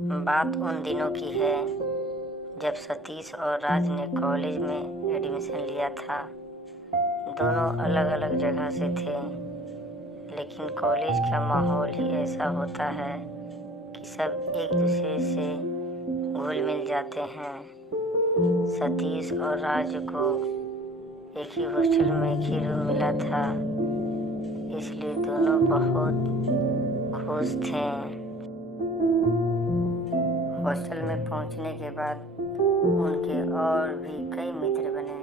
बात उन दिनों की है जब सतीश और राज ने कॉलेज में एडमिशन लिया था। दोनों अलग अलग जगह से थे, लेकिन कॉलेज का माहौल ही ऐसा होता है कि सब एक दूसरे से घुल मिल जाते हैं। सतीश और राज को एक ही हॉस्टल में एक ही रूम मिला था, इसलिए दोनों बहुत खुश थे। हॉस्टल में पहुंचने के बाद उनके और भी कई मित्र बने।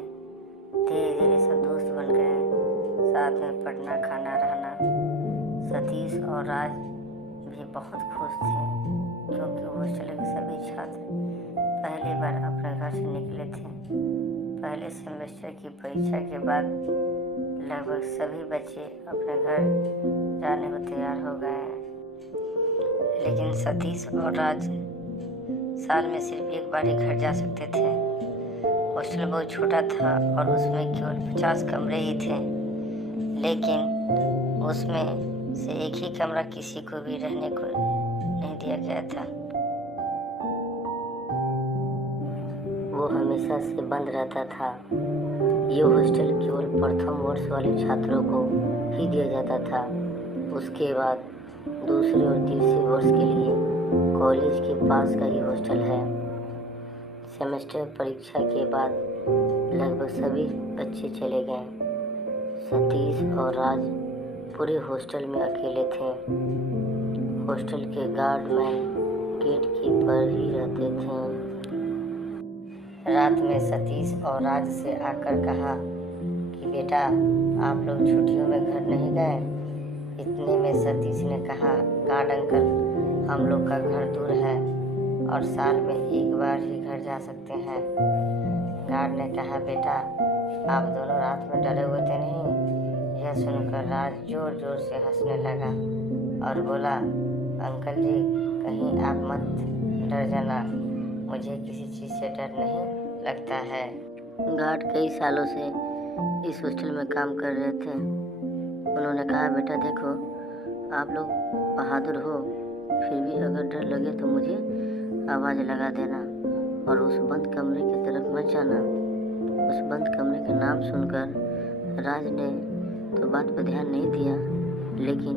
धीरे धीरे सब दोस्त बन गए, साथ में पढ़ना खाना रहना। सतीश और राज भी बहुत खुश थे, क्योंकि हॉस्टल के सभी छात्र पहली बार अपने घर से निकले थे। पहले सेमेस्टर की परीक्षा के बाद लगभग सभी बच्चे अपने घर जाने को तैयार हो गए, लेकिन सतीश और राज साल में सिर्फ एक बार ही घर जा सकते थे। हॉस्टल बहुत छोटा था और उसमें केवल 50 कमरे ही थे, लेकिन उसमें से एक ही कमरा किसी को भी रहने को नहीं दिया गया था। वो हमेशा से बंद रहता था। ये हॉस्टल केवल प्रथम वर्ष वाले छात्रों को ही दिया जाता था। उसके बाद दूसरे और तीसरे वर्ष के लिए कॉलेज के पास का ही हॉस्टल है। सेमेस्टर परीक्षा के बाद लगभग सभी बच्चे चले गए। सतीश और राज पूरे हॉस्टल में अकेले थे। हॉस्टल के गार्डमैन गेट कीपर ही रहते थे। रात में सतीश और राज से आकर कहा कि बेटा, आप लोग छुट्टियों में घर नहीं गए? इतने में सतीश ने कहा, गार्ड अंकल, हम लोग का घर दूर है और साल में एक बार ही घर जा सकते हैं। गार्ड ने कहा, बेटा, आप दोनों रात में डरे हुए थे नहीं? यह सुनकर राज जोर जोर से हंसने लगा और बोला, अंकल जी, कहीं आप मत डर जाना, मुझे किसी चीज़ से डर नहीं लगता है। गार्ड कई सालों से इस हॉस्टल में काम कर रहे थे। उन्होंने कहा, बेटा देखो, आप लोग बहादुर हो, फिर भी अगर डर लगे तो मुझे आवाज़ लगा देना और उस बंद कमरे की तरफ मत जाना। उस बंद कमरे का नाम सुनकर राज ने तो बात पर ध्यान नहीं दिया, लेकिन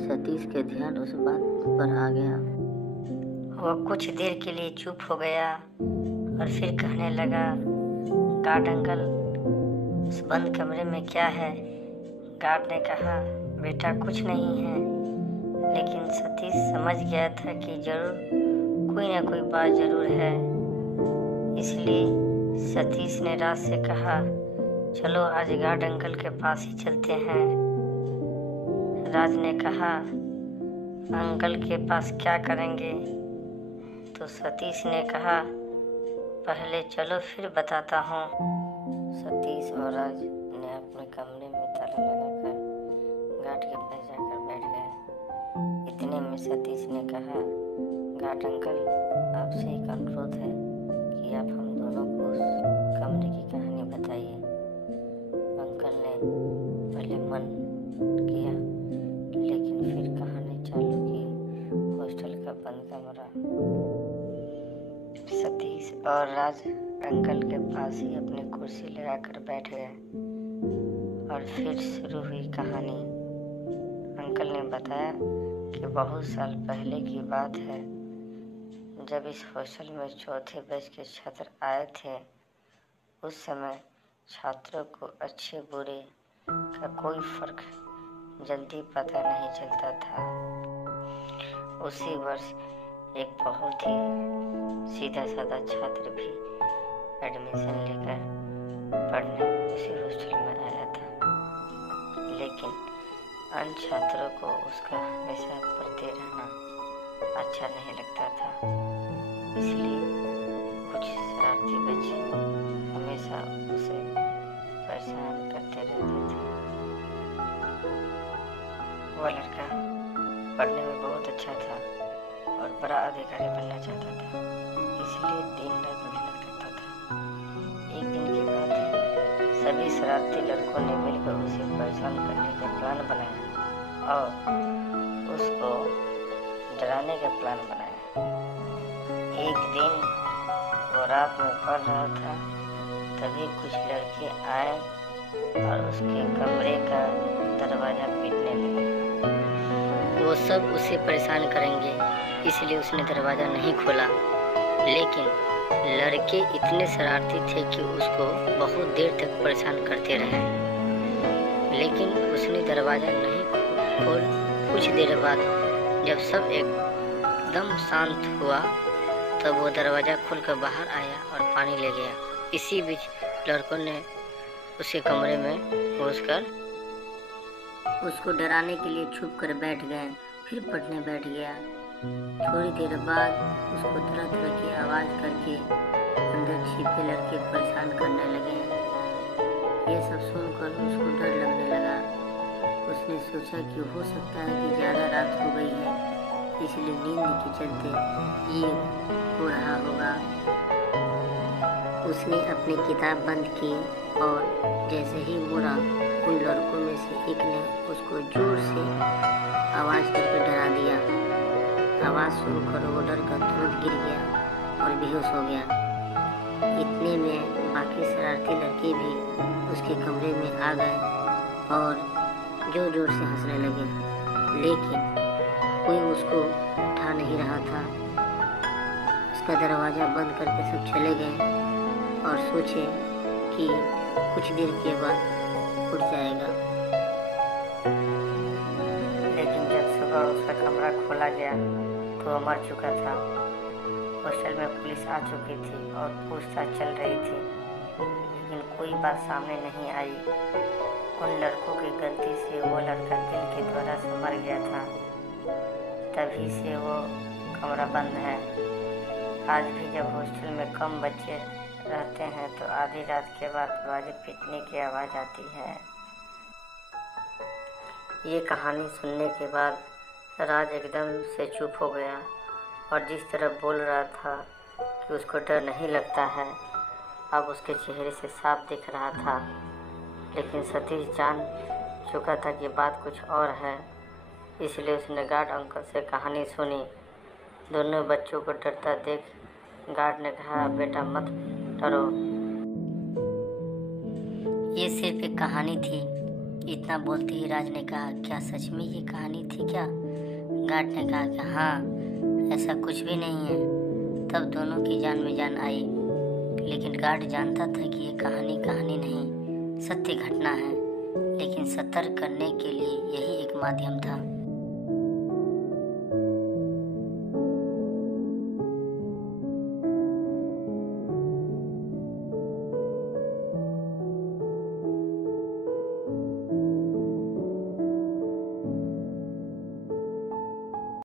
सतीश के ध्यान उस बात पर आ गया। वह कुछ देर के लिए चुप हो गया और फिर कहने लगा, गार्ड अंकल, उस बंद कमरे में क्या है? गार्ड ने कहा, बेटा, कुछ नहीं है। लेकिन सतीश समझ गया था कि जरूर कोई ना कोई बात जरूर है, इसलिए सतीश ने राज से कहा, चलो आज गार्ड अंकल के पास ही चलते हैं। राज ने कहा, अंकल के पास क्या करेंगे? तो सतीश ने कहा, पहले चलो फिर बताता हूँ। सतीश और राज ने अपने कमरे में ताला लगाकर गार्ड के पास जाकर बैठ गए। इतने में सतीश ने कहा, गार्ड अंकल, आपसे एक अनुरोध है कि आप हम दोनों को उस कमरे की कहानी बताइए। अंकल ने पहले मन किया, लेकिन फिर कहानी चालू की। हॉस्टल का बंद कमरा। सतीश और राज अंकल के पास ही अपनी कुर्सी लगाकर बैठ गए और फिर शुरू हुई कहानी। अंकल ने बताया कि बहुत साल पहले की बात है, जब इस हॉस्टल में चौथे बैच के छात्र आए थे। उस समय छात्रों को अच्छे बुरे का कोई फर्क जल्दी पता नहीं चलता था। उसी वर्ष एक बहुत ही सीधा साधा छात्र भी एडमिशन लेकर पढ़ने उसी हॉस्टल में आया था, लेकिन अन्य छात्रों को उसका हमेशा पढ़ते रहना अच्छा नहीं लगता था। इसलिए कुछ शरारती बच्चे हमेशा उसे परेशान करते रहते थे। वह लड़का पढ़ने में बहुत अच्छा था और बड़ा अधिकारी बनना चाहता था, इसलिए दिन रात मेहनत करता था। एक दिन की बात है, सभी शरारती लड़कों ने मिलकर उसे परेशान करने का प्लान बनाया और उसको डराने का प्लान बनाया। एक दिन वो रात में पढ़ रहा था, तभी कुछ लड़के आए और उसके कमरे का दरवाज़ा पीटने लगे। वो सब उसे परेशान करेंगे, इसलिए उसने दरवाज़ा नहीं खोला। लेकिन लड़के इतने शरारती थे कि उसको बहुत देर तक परेशान करते रहे, लेकिन उसने दरवाज़ा नहीं खोल। कुछ देर बाद जब सब एकदम शांत हुआ, तब वो दरवाज़ा खोलकर बाहर आया और पानी ले गया। इसी बीच लड़कों ने उसके कमरे में घुसकर उसको डराने के लिए छुप कर बैठ गए, फिर पढ़ने बैठ गया। थोड़ी देर बाद उसको तरह तरह की आवाज़ करके अंदर छिपे लड़के परेशान करने लगे। ये सब सुनकर उसको डर लगने लगा। उसने सोचा कि हो सकता है कि ज़्यादा रात हो गई है, इसलिए नींद के चलते ये हो रहा होगा। उसने अपनी किताब बंद की और जैसे ही मुड़ा, उन लड़कों में से एक ने उसको जोर से आवाज़ करके डरा दिया। आवाज़ सुनकर वो डर कर तुरंत गिर गया और बेहोश हो गया। इतने में बाकी शरारती लड़के भी उसके कमरे में आ गए और जोर जोर से हंसने लगे, लेकिन कोई उसको उठा नहीं रहा था। उसका दरवाज़ा बंद करके सब चले गए और सोचे कि कुछ देर के बाद उठ जाएगा। लेकिन जब सुबह उसका कमरा खोला गया तो वो मर चुका था। हॉस्टल में पुलिस आ चुकी थी और पूछताछ चल रही थी, लेकिन कोई बात सामने नहीं आई। उन लड़कों की गलती से वो लड़का दिल के द्वारा से मर गया था, तभी से वो कमरा बंद है। आज भी जब हॉस्टल में कम बच्चे रहते हैं तो आधी रात के बाद दरवाजे पीटने की आवाज़ आती है। ये कहानी सुनने के बाद राज एकदम से चुप हो गया और जिस तरह बोल रहा था कि उसको डर नहीं लगता है, अब उसके चेहरे से साफ दिख रहा था। लेकिन सतीश जान चुका था कि बात कुछ और है, इसलिए उसने गार्ड अंकल से कहानी सुनी। दोनों बच्चों को डरता देख गार्ड ने कहा, बेटा मत डरो, ये सिर्फ एक कहानी थी। इतना बोलते ही राज ने कहा, क्या सच में ये कहानी थी क्या? गार्ड ने कहा कि हाँ, ऐसा कुछ भी नहीं है। तब दोनों की जान में जान आई, लेकिन गार्ड जानता था कि ये कहानी नहीं, सत्य घटना है, लेकिन सतर्क करने के लिए यही एक माध्यम था।